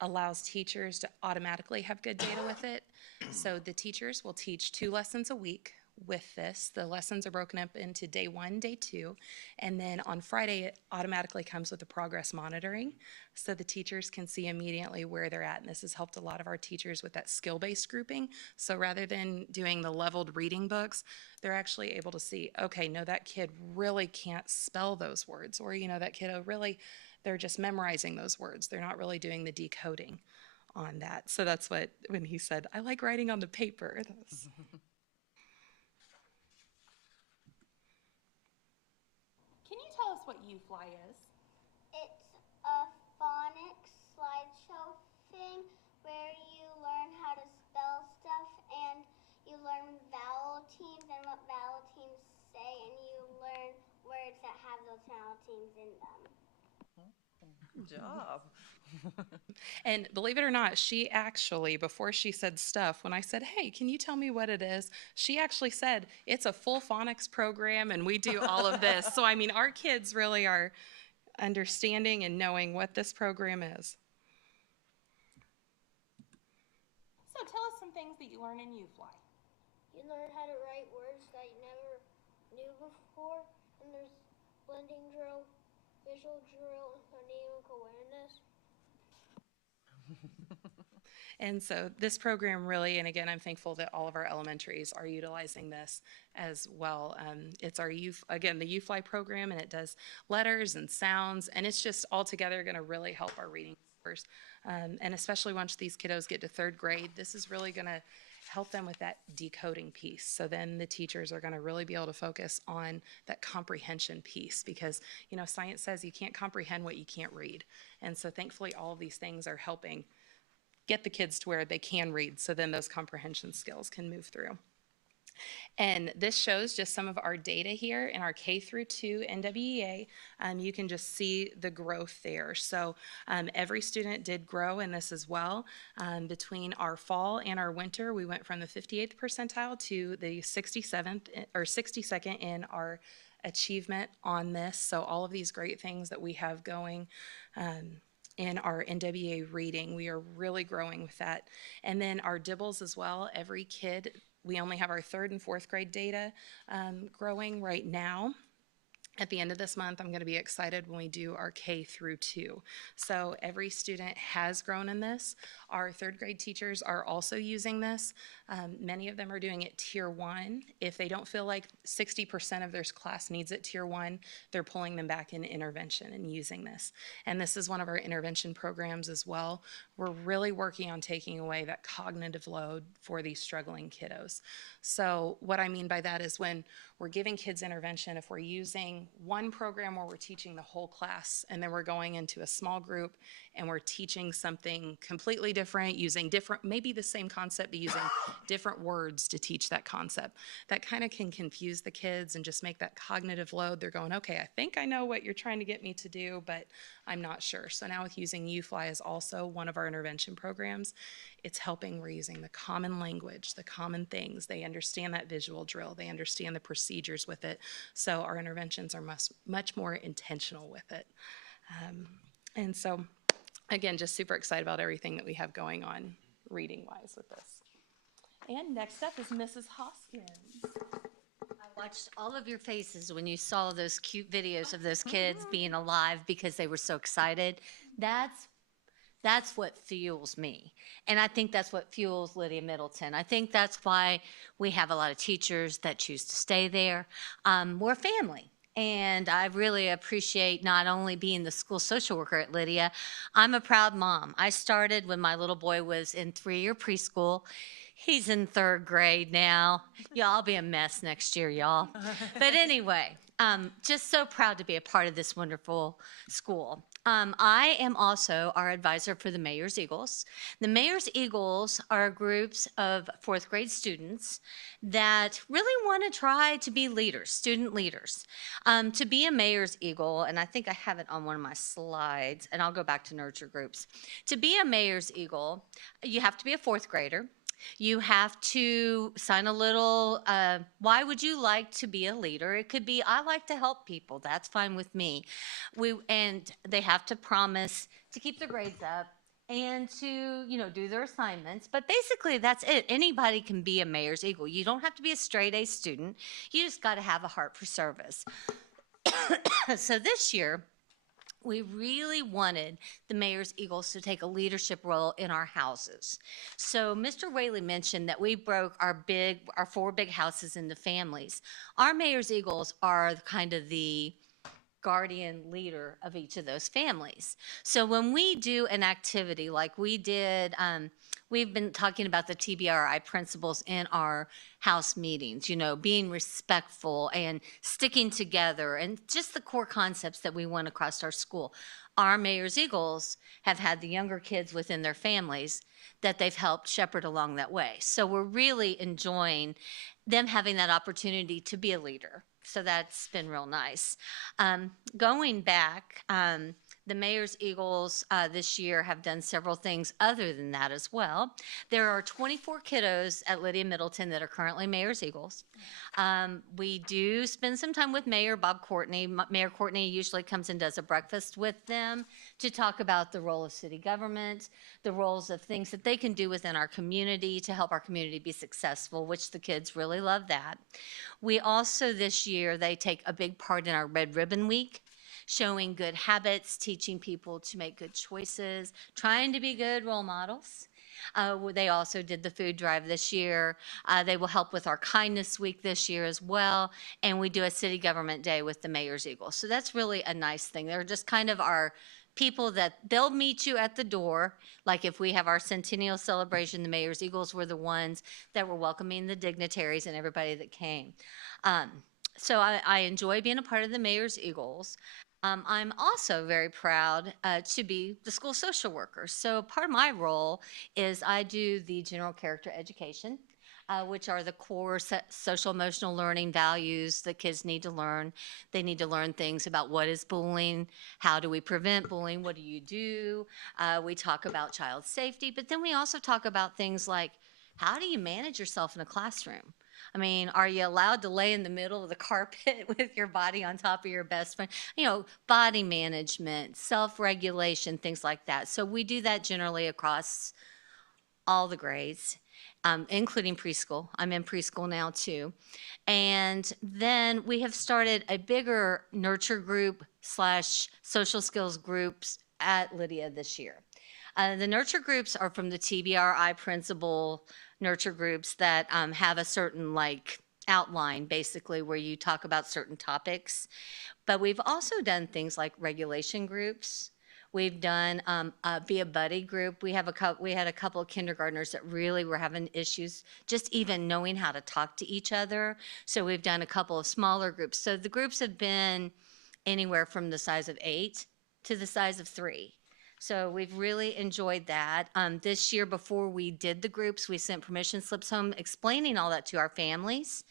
allows teachers to automatically have good data with it. So the teachers will teach 2 lessons a week with this. The lessons are broken up into day 1, day 2, and then on Friday it automatically comes with the progress monitoring, so the teachers can see immediately where they're at. And this has helped a lot of our teachers with that skill-based grouping. So rather than doing the leveled reading books, they're actually able to see, okay, no, that kid really can't spell those words, or that kiddo really, they're just memorizing those words. They're not really doing the decoding on that. So that's what, when he said, I like writing on the paper. Can you tell us what UFly is? It's a phonics slideshow thing where you learn how to spell stuff and you learn vowel teams and what vowel teams say, and you learn words that have those vowel teams in them. Good job. And believe it or not, she actually, before she said stuff, when I said, hey, can you tell me what it is? She actually said, it's a full phonics program and we do all of this. So, I mean, our kids really are understanding and knowing what this program is. So tell us some things that you learn in UFly. You learn how to write words that you never knew before, and there's blending drill, visual drill, and phonemic awareness. And so this program really, and again, I'm thankful that all of our elementaries are utilizing this as well. It's our the UFly program, and it does letters and sounds, and it's just altogether going to really help our reading scores. And especially once these kiddos get to 3rd grade, this is really going to help them with that decoding piece. So then the teachers are going to really be able to focus on that comprehension piece, because, science says you can't comprehend what you can't read. And so thankfully all of these things are helping get the kids to where they can read, so then those comprehension skills can move through. And this shows just some of our data here in our K through 2 NWEA. You can just see the growth there. So every student did grow in this as well. Between our fall and our winter, we went from the 58th percentile to the 67th or 62nd in our achievement on this. So all of these great things that we have going in our NWA reading, we are really growing with that. And then our DIBELS as well, every kid, we only have our 3rd and 4th grade data growing right now. At the end of this month, I'm going to be excited when we do our K through 2. So every student has grown in this. Our third grade teachers are also using this. Many of them are doing it tier 1. If they don't feel like 60% of their class needs it tier 1, they're pulling them back in intervention and using this. And this is one of our intervention programs as well. We're really working on taking away that cognitive load for these struggling kiddos. So what I mean by that is when we're giving kids intervention, if we're using one program where we're teaching the whole class and then we're going into a small group and we're teaching something completely different, using different, maybe the same concept, but using different words to teach that concept, that kind of can confuse the kids and just make that cognitive load. They're going, okay, I think I know what you're trying to get me to do, but I'm not sure. So now with using UFly as also one of our intervention programs, it's helping. We're using the common language, the common things. They understand that visual drill. They understand the procedures with it. So our interventions are much more intentional with it. And so, again, just super excited about everything that we have going on reading-wise with this. And next up is Mrs. Hoskins. I watched all of your faces when you saw those cute videos of those kids being alive because they were so excited. That's what fuels me. And I think that's what fuels Lydia Middleton. I think that's why we have a lot of teachers that choose to stay there. We're family. And I really appreciate not only being the school social worker at Lydia, I'm a proud mom. I started when my little boy was in 3-year preschool. He's in 3rd grade now. Y'all, I'll be a mess next year, y'all. But anyway, just so proud to be a part of this wonderful school. I am also our advisor for the Mayor's Eagles. The Mayor's Eagles are groups of 4th grade students that really want to try to be leaders, student leaders. To be a Mayor's Eagle, and I think I have it on one of my slides, and I'll go back to nurture groups. To be a Mayor's Eagle, you have to be a 4th grader. You have to sign a little, why would you like to be a leader? It could be, I like to help people. That's fine with me. And they have to promise to keep their grades up and to, do their assignments. But basically, that's it. Anybody can be a Mayor's Eagle. You don't have to be a straight A student. You just got to have a heart for service. So this year, we really wanted the Mayor's Eagles to take a leadership role in our houses. So Mr. Whaley mentioned that we broke our 4 big houses into families. Our Mayor's Eagles are kind of the guardian leader of each of those families. So when we do an activity like we did, we've been talking about the TBRI principles in our house meetings, being respectful and sticking together and just the core concepts that we want across our school. Our Mayor's Eagles have had the younger kids within their families that they've helped shepherd along that way. So we're really enjoying them having that opportunity to be a leader. So that's been real nice. Going back, the Mayor's Eagles this year have done several things other than that as well. There are 24 kiddos at Lydia Middleton that are currently Mayor's Eagles. We do spend some time with Mayor Bob Courtney. Mayor Courtney usually comes and does a breakfast with them to talk about the role of city government, the roles of things that they can do within our community to help our community be successful, which the kids really love that. We also, this year, they take a big part in our Red Ribbon Week, showing good habits, teaching people to make good choices, trying to be good role models. They also did the food drive this year. They will help with our Kindness Week this year as well. And we do a city government day with the Mayor's Eagles. So that's really a nice thing. They're just kind of our people that they'll meet you at the door. Like if we have our centennial celebration, the Mayor's Eagles were the ones that were welcoming the dignitaries and everybody that came. So I enjoy being a part of the Mayor's Eagles. I'm also very proud to be the school social worker. So part of my role is I do the general character education, which are the core social emotional learning values that kids need to learn. They need to learn things about what is bullying, how do we prevent bullying, what do you do? We talk about child safety, but then we also talk about things like how do you manage yourself in a classroom? I mean, are you allowed to lay in the middle of the carpet with your body on top of your best friend? Body management, self-regulation, things like that. So we do that generally across all the grades, including preschool. I'm in preschool now too. And then we have started a bigger nurture group / social skills groups at Lydia this year. The nurture groups are from the TBRI principal nurture groups that have a certain outline basically where you talk about certain topics. But we've also done things like regulation groups. We've done be a buddy group. We had a couple of kindergartners that really were having issues just even knowing how to talk to each other. So we've done a couple of smaller groups. So the groups have been anywhere from the size of 8 to the size of 3. So we've really enjoyed that. This year, before we did the groups, we sent permission slips home explaining all that to our families.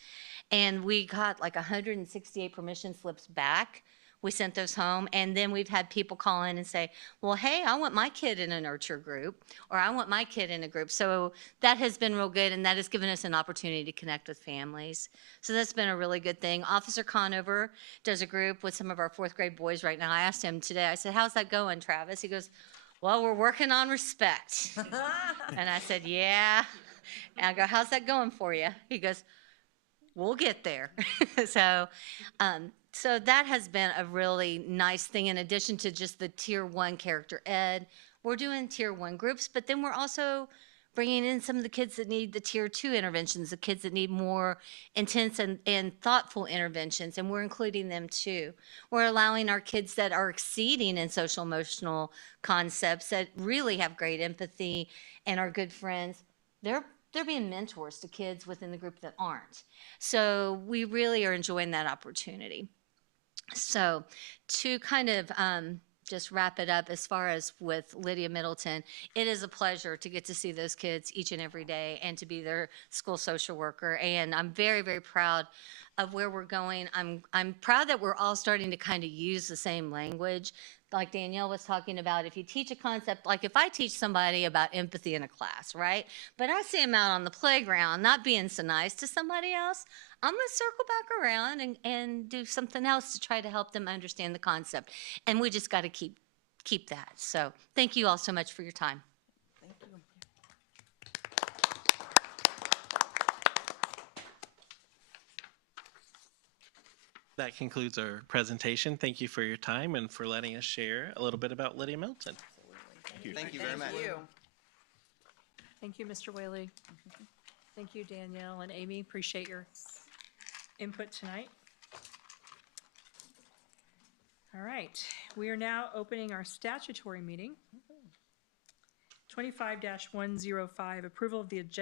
And we got like 168 permission slips back. We sent those home. And then we've had people call in and say, well, hey, I want my kid in a nurture group, or I want my kid in a group. So that has been real good, and that has given us an opportunity to connect with families. So that's been a really good thing. Officer Conover does a group with some of our 4th grade boys right now. I asked him today, I said, how's that going, Travis? He goes, well, we're working on respect. And I said, yeah. And I go, how's that going for you? He goes, we'll get there. So that has been a really nice thing. In addition to just the Tier 1 character ed, we're doing Tier 1 groups, but then we're also bringing in some of the kids that need the Tier 2 interventions, the kids that need more intense and thoughtful interventions, and we're including them too. We're allowing our kids that are exceeding in social emotional concepts, that really have great empathy and are good friends, they're being mentors to kids within the group that aren't. So we really are enjoying that opportunity. So to kind of just wrap it up, as far as with Lydia Middleton, it is a pleasure to get to see those kids each and every day and to be their school social worker. And I'm very, very proud of where we're going. I'm proud that we're all starting to kind of use the same language. Like Danielle was talking about, if you teach a concept, like if I teach somebody about empathy in a class, right? But I see them out on the playground not being so nice to somebody else, I'm going to circle back around and do something else to try to help them understand the concept. And we just got to keep that. So thank you all so much for your time. Thank you. That concludes our presentation. Thank you for your time and for letting us share a little bit about Lydia Milton. Thank you very much. Thank you, Mr. Whaley. Thank you, Danielle and Amy. Appreciate your input tonight. All right, we are now opening our statutory meeting. 25-105, approval of the agenda.